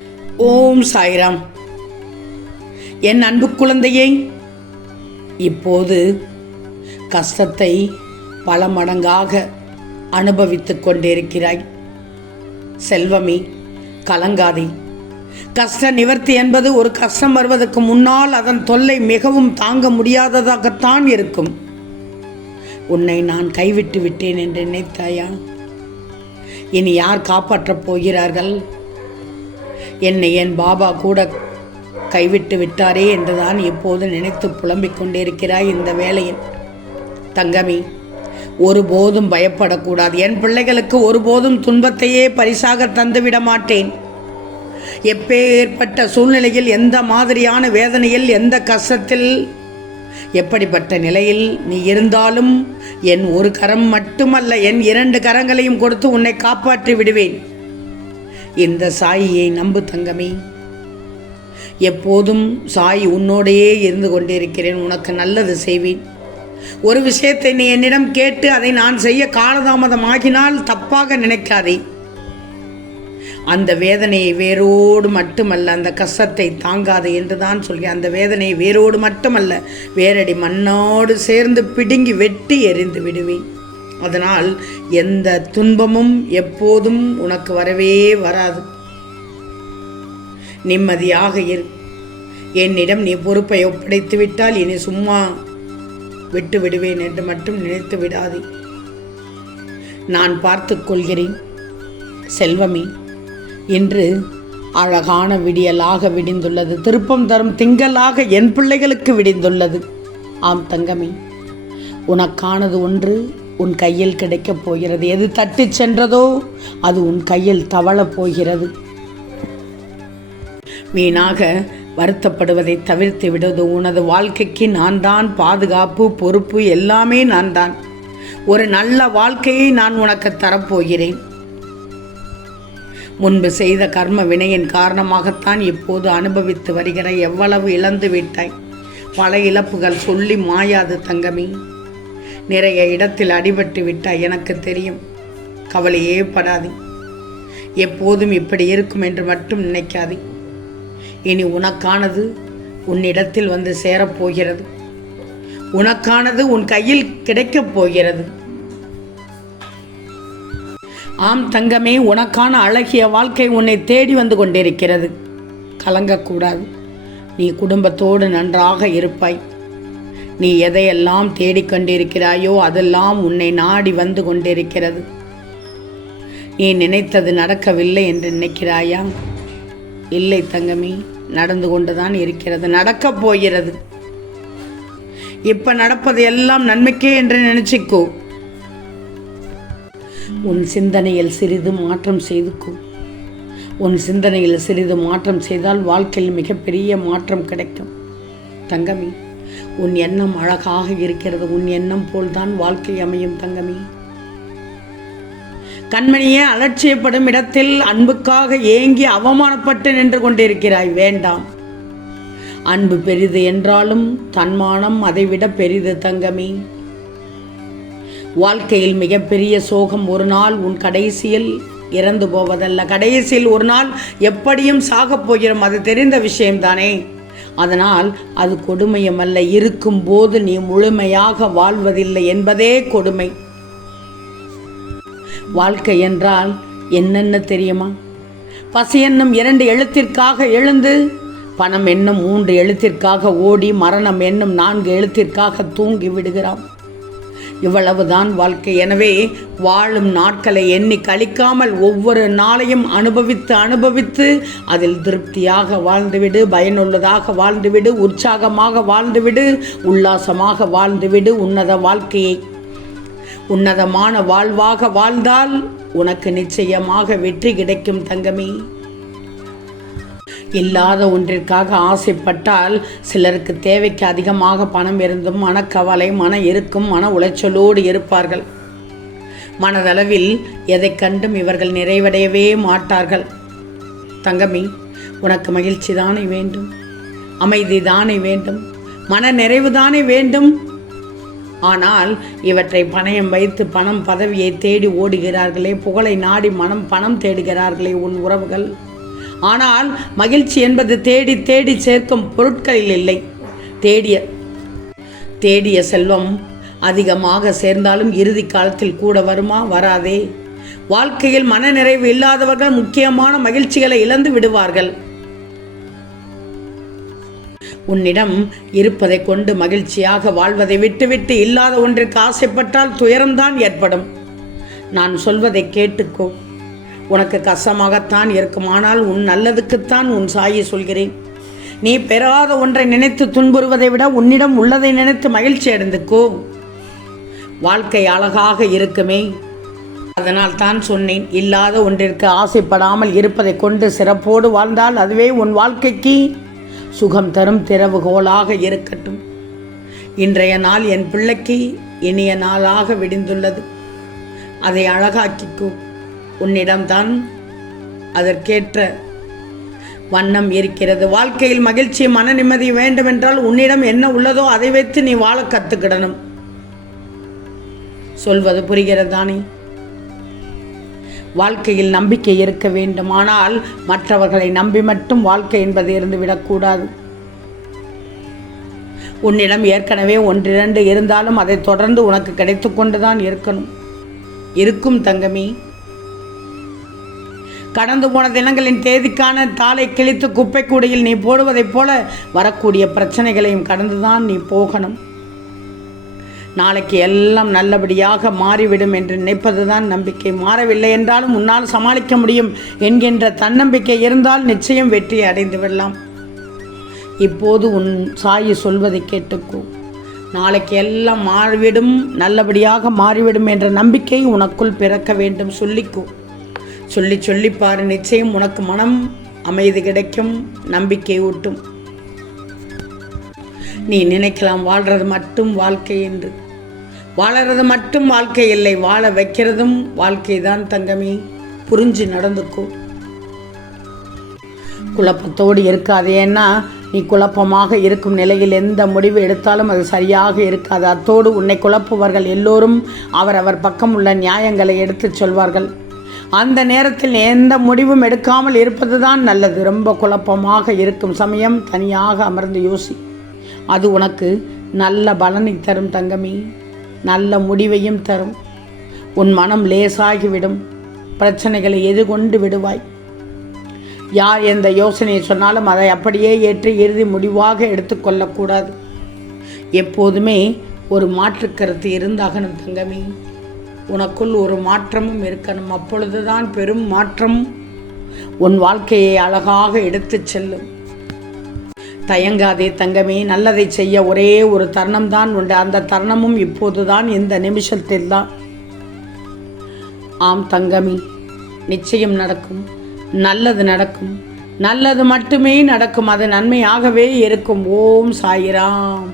ஓம் சாய்ராம். என் அன்பு குழந்தையே, இப்போது கஷ்டத்தை பல மடங்காக அனுபவித்துக் கொண்டிருக்கிறாய். செல்வமே, கலங்காதே. கஷ்ட நிவர்த்தி என்பது ஒரு கஷ்டம் வருவதற்கு முன்னால் அதன் தொல்லை மிகவும் தாங்க முடியாததாகத்தான் இருக்கும். உன்னை நான் கைவிட்டு விட்டேன் என்று நினைத்தாயா? இனி யார் காப்பாற்றப் போகிறார்கள்? என்னை என் பாபா கூட கைவிட்டு விட்டாரே என்றுதான் எப்போது நினைத்து புலம்பிக் கொண்டிருக்கிறாய். இந்த வேளையில் தங்கமி, ஒருபோதும் பயப்படக்கூடாது. என் பிள்ளைகளுக்கு ஒருபோதும் துன்பத்தையே பரிசாக தந்துவிட மாட்டேன். எப்பேற்பட்ட சூழ்நிலையில், எந்த மாதிரியான வேதனையில், எந்த கஷ்டத்தில், எப்படிப்பட்ட நிலையில் நீ இருந்தாலும் என் ஒரு கரம் மட்டுமல்ல, என் 2 கரங்களையும் கொடுத்து உன்னை காப்பாற்றி விடுவேன். இந்த சாயியை நம்பு தங்கமே. எப்போதும் சாய் உன்னோடையே இருந்து கொண்டிருக்கிறேன். உனக்கு நல்லது செய்வேன். ஒரு விஷயத்தை நீ என்னிடம் கேட்டு அதை நான் செய்ய காலதாமதமாகினால் தப்பாக நினைக்காதே. அந்த வேதனையை வேரோடு மட்டுமல்ல, அந்த கஷ்டத்தை தாங்காதே என்றுதான் சொல்லி, அந்த வேதனையை வேரோடு மட்டுமல்ல, வேரடி மண்ணோடு சேர்ந்து பிடுங்கி வெட்டி எறிந்து விடுவேன். அதனால் எந்த துன்பமும் எப்போதும் உனக்கு வரவே வராது. நிம்மதியாக இரு. என்னிடம் நீ பொறுப்பை ஒப்படைத்து விட்டால் இனி சும்மா விட்டு விடுவேன் என்று மட்டும் நினைத்து விடாதே. நான் பார்த்து கொள்கிறேன். செல்வமே, இன்று அழகான விடியலாக விடிந்துள்ளது. திருப்பம் தரும் திங்களாக என் பிள்ளைகளுக்கு விடிந்துள்ளது. ஆம் தங்கமே, உனக்கானது ஒன்று உன் கையில் கிடைக்கப் போகிறது. எது தட்டி சென்றதோ அது உன் கையில் தவழப் போகிறது. வீணாக வருத்தப்படுவதை தவிர்த்து விடுவது. உனது வாழ்க்கைக்கு நான் தான் பாதுகாப்பு, பொறுப்பு, எல்லாமே நான் தான். ஒரு நல்ல வாழ்க்கையை நான் உனக்கு தரப்போகிறேன். முன்பு செய்த கர்ம வினையின் காரணமாகத்தான் இப்போது அனுபவித்து வருகிற. எவ்வளவு இழந்து விட்டாய். பல இழப்புகள் சொல்லி மாயாது தங்கமே. நிறைய இடத்தில் அடிபட்டு விட்டாய், எனக்கு தெரியும். கவலையே படாதே. எப்போதும் இப்படி இருக்கும் என்று மட்டும் நினைக்காதே. இனி உனக்கானது உன்னிடத்தில் வந்து சேரப்போகிறது. உனக்கானது உன் கையில் கிடைக்கப் போகிறது. ஆம் தங்கமே, உனக்கான அழகிய வாழ்க்கை உன்னை தேடி வந்து கொண்டிருக்கிறது. கலங்கக்கூடாது. நீ குடும்பத்தோடு நன்றாக இருப்பாய். நீ எதையெல்லாம் தேடிக்கொண்டிருக்கிறாயோ அதெல்லாம் உன்னை நாடி வந்து கொண்டிருக்கிறது. நீ நினைத்தது நடக்கவில்லை என்று நினைக்கிறாயா? இல்லை தங்கமே, நடந்து கொண்டுதான் இருக்கிறது. நடக்கப் போகிறது. இப்ப நடப்பது எல்லாம் நன்மைக்கே என்று நினைச்சிக்கோ. உன் சிந்தனையில் சிறிது மாற்றம் செய்துக்கோ. உன் சிந்தனையில் சிறிது மாற்றம் செய்தால் வாழ்க்கையில் மிகப்பெரிய மாற்றம் கிடைக்கும் தங்கமே. உன் எண்ணம் அழகாக இருக்கிறது. உன் எண்ணம் போல்தான் வாழ்க்கை அமையும் தங்கமே. கண்மணியே, அலட்சியப்படும் இடத்தில் அன்புக்காக ஏங்கி அவமானப்பட்டு நின்று கொண்டிருக்கிறாய். வேண்டாம். அன்பு பெரிது என்றாலும் தன்மானம் அதைவிட பெரிது தங்கமே. வாழ்க்கையில் மிகப்பெரிய சோகம் ஒரு நாள் உன் கடைசியில் இறந்து போவதல்ல. கடைசியில் ஒரு நாள் எப்படியும் சாகப் போகிறோம், அது தெரிந்த விஷயம்தானே. அதனால் அது கொடுமையும் அல்ல. இருக்கும் போது நீ முழுமையாக வாழ்வதில்லை என்பதே கொடுமை. வாழ்க்கை என்றால் என்னென்ன தெரியுமா? பசி என்னும் 2 எழுத்திற்காக எழுந்து, பணம் என்னும் 3 எழுத்திற்காக ஓடி, மரணம் என்னும் 4 எழுத்திற்காக தூங்கி விடுகிறான். இவ்வளவுதான் வாழ்க்கை. எனவே வாழும் நாட்களை எண்ணி கழிக்காமல் ஒவ்வொரு நாளையும் அனுபவித்து அதில் திருப்தியாக வாழ்ந்துவிடு. பயனுள்ளதாக வாழ்ந்துவிடு. உற்சாகமாக வாழ்ந்துவிடு. உல்லாசமாக வாழ்ந்துவிடு. உன்னத வாழ்க்கையை உன்னதமான வாழ்வாக வாழ்ந்தால் உனக்கு நிச்சயமாக வெற்றி கிடைக்கும் தங்கமே. இல்லாத ஒன்றிற்காக ஆசைப்பட்டால் சிலருக்கு தேவைக்கு அதிகமாக பணம் இருந்தும் மனக்கவலை, மன இறுக்கம், மன உளைச்சலோடு இருப்பார்கள். மனதளவில் எதை கண்டும் இவர்கள் நிறைவடையவே மாட்டார்கள். தங்கமி, உனக்கு மகிழ்ச்சி தானே வேண்டும், அமைதி தானே வேண்டும், மன நிறைவு தானே வேண்டும். ஆனால் இவற்றை பணயம் வைத்து பணம் பதவியை தேடி ஓடுகிறார்களே, புகழை நாடி பணம் தேடுகிறார்களே உன் உறவுகள், ஆனால் மகிழ்ச்சி என்பது தேடி தேடி சேர்க்கும் பொருட்களில் இல்லை. தேடிய செல்வம் அதிகமாக சேர்ந்தாலும் இறுதி காலத்தில் கூட வருமா? வராதே. வாழ்க்கையில் மனநிறைவு இல்லாதவர்கள் முக்கியமான மகிழ்ச்சிகளை இழந்து விடுவார்கள். உன்னிடம் இருப்பதை கொண்டு மகிழ்ச்சியாக வாழ்வதை விட்டுவிட்டு இல்லாத ஒன்றிற்கு ஆசைப்பட்டால் துயரம்தான் ஏற்படும். நான் சொல்வதை கேட்டுக்கோ. உனக்கு கஷ்டமாகத்தான் இருக்கும், ஆனால் உன் நல்லதுக்குத்தான் உன் சாயி சொல்கிறேன். நீ பெறாத ஒன்றை நினைத்து துன்புறுவதை விட உன்னிடம் உள்ளதை நினைத்து மகிழ்ச்சி அடைந்துக்கோ. வாழ்க்கை அழகாக இருக்குமே. அதனால் தான் சொன்னேன், இல்லாத ஒன்றிற்கு ஆசைப்படாமல் இருப்பதை கொண்டு சிறப்போடு வாழ்ந்தால் அதுவே உன் வாழ்க்கைக்கு சுகம் தரும் திறவுகோலாக இருக்கட்டும். இன்றைய நாள் என் பிள்ளைக்கு இனிய நாளாக விடிந்துள்ளது. அதை அழகாக்கிக்கோ. உன்னிடம்தான் அதற்கேற்ற வண்ணம் இருக்கிறது. வாழ்க்கையில் மகிழ்ச்சி மன நிம்மதி வேண்டுமென்றால் உன்னிடம் என்ன உள்ளதோ அதை வைத்து நீ வாழ கற்றுக்கிடணும். சொல்வது புரிகிறதானே? வாழ்க்கையில் நம்பிக்கை இருக்க வேண்டும். ஆனால் மற்றவர்களை நம்பி மட்டும் வாழ்க்கை என்பது இருந்து விடக்கூடாது. உன்னிடம் ஏற்கனவே ஒன்றிரண்டு இருந்தாலும் அதை தொடர்ந்து உனக்கு கிடைத்து கொண்டுதான் இருக்கும் தங்கமே. கடந்து போன தினங்களின் தேதிக்கான தாளை கிழித்து குப்பை கூடையில் நீ போடுவதைப் போல வரக்கூடிய பிரச்சனைகளையும் கடந்துதான் நீ போகணும். நாளைக்கு எல்லாம் நல்லபடியாக மாறிவிடும் என்று நினைப்பதுதான் நம்பிக்கை. மாறவில்லை என்றாலும் உன்னால் சமாளிக்க முடியும் என்கின்ற தன்னம்பிக்கை இருந்தால் நிச்சயம் வெற்றி அடைந்து விடலாம். இப்போது உன் சாயி சொல்வதை கேட்டுக்கோ. நாளைக்கு எல்லாம் மாறிவிடும், நல்லபடியாக மாறிவிடும் என்ற நம்பிக்கை உனக்குள் பிறக்க வேண்டும். சொல்லிக்கோ. சொல்லி பாரு. நிச்சயம் உனக்கு மனம் அமைதி கிடைக்கும், நம்பிக்கை ஊட்டும். நீ நினைக்கலாம் வாழ்றது மட்டும் வாழ்க்கை என்று. வாழறது மட்டும் வாழ்க்கை இல்லை, வாழ வைக்கிறதும் வாழ்க்கை தான் தங்கமே. புரிஞ்சு நடந்துக்கோ. குழப்பத்தோடு இருக்காது. ஏன்னா நீ குழப்பமாக இருக்கும் நிலையில் எந்த முடிவு எடுத்தாலும் அது சரியாக இருக்காது. அத்தோடு உன்னை குழப்புவர்கள் எல்லோரும் அவரவர் பக்கம் உள்ள நியாயங்களை எடுத்துச் சொல்வார்கள். அந்த நேரத்தில் எந்த முடிவும் எடுக்காமல் இருப்பது தான் நல்லது. ரொம்ப குழப்பமாக இருக்கும் சமயம் தனியாக அமர்ந்து யோசி. அது உனக்கு நல்ல பலனை தரும் தங்கமே. நல்ல முடிவையும் தரும். உன் மனம் லேசாகிவிடும். பிரச்சனைகளை எதிர்கொண்டு விடுவாய். யார் எந்த யோசனையை சொன்னாலும் அதை அப்படியே ஏற்று இறுதி முடிவாக எடுத்துக்கொள்ளக்கூடாது. எப்போதுமே ஒரு மாற்று கருத்து இருந்தாகணும் தங்கமே. உனக்குள் ஒரு மாற்றமும் இருக்கணும். அப்பொழுதுதான் பெரும் மாற்றம் உன் வாழ்க்கையை அழகாக எடுத்துச் செல்லும். தயங்காதே தங்கமே. நல்லதை செய்ய ஒரே ஒரு தருணம்தான் உண்டு. அந்த தருணமும் இப்போதுதான், இந்த நிமிஷத்தில் தான். ஆம் தங்கமே, நிச்சயம் நடக்கும். நல்லது நடக்கும். நல்லது மட்டுமே நடக்கும். அது நன்மையாகவே இருக்கும். ஓம் சாயிராம்.